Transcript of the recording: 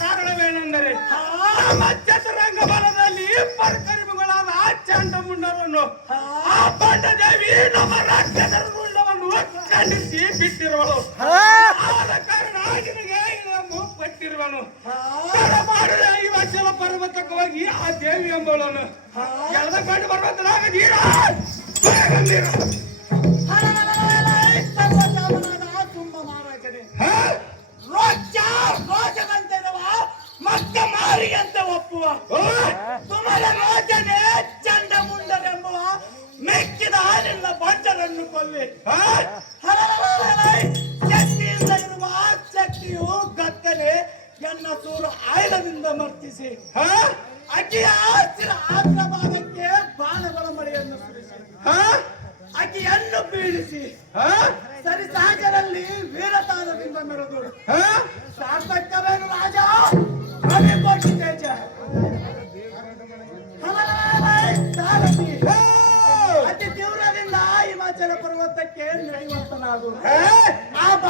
ಕಾರಣವೇನೆಂದರೆ ನಮ್ಮ ಚತುರಂಗ ಬಲದಲ್ಲಿ ಇಬ್ಬರು ಕರಿಮಗಳಾದ ಆ ಚಂಡ ಮುಂಡರನ್ನು ಆ ಬಂಡ ದೇವಿ ನಮ್ಮ ರಾಕ್ಷಸರ ಮುಂಡವನ್ನು ಖಂಡಿಸಿ ಬಿಟ್ಟಿರುವಳು ಆದ ಕಾರಣ ಆಗಿನಗೆ ಪಟ್ಟಿರುವನು ಮಾಡಿದ ಈ ವರ್ಷಲ ಪರ್ವತಕ್ಕೆ ಹೋಗಿ ಆ ದೇವಿ ಎಂಬಳನು ಎಲ್ಲ ಕಂಡು ಪರ್ವತನಾಗ ನೀರ ನೀರ ಮಾರಾಜನೆ ರೋಚ ರೋಚದಂತೆರುವ ಮಾರಿ ಅಂತ ಒಪ್ಪುವ ತುಮಲ ರೋಚನೆ ಚಂಡ ಮುಂದರೆಂಬುವ ಮೆಕ್ಕಿದ ಹಾಲಿನ ಬಂಜರನ್ನು ಕೊಲ್ಲಿ. ಶಕ್ತಿಯಿಂದ ಇರುವ ಶಕ್ತಿಯು ಗತ್ತನೆ ಎನ್ನ ಸೂರು ಆಯ್ಲದಿಂದ ಮರ್ತಿಸಿ. ಅಕ್ಕಿಯ ಹಸಿರ ಆದ್ರ ಭಾಗಕ್ಕೆ ಬಾಣಗಳ ಮಳೆಯನ್ನು ಸುರಿಸಿ. ಅಕ್ಕಿಯನ್ನು ಬೀಳಿಸಿ. ಸರಿ, ಸಹಜರಲ್ಲಿ है मेरा दोस्त. हैं? सार्थक का मैं राजा हमें कौन जीते चाहे हमारा भाई सारथी है. अति तीव्र दिन हिमाचल पर्वत के नहीं वर्तनागुण है आप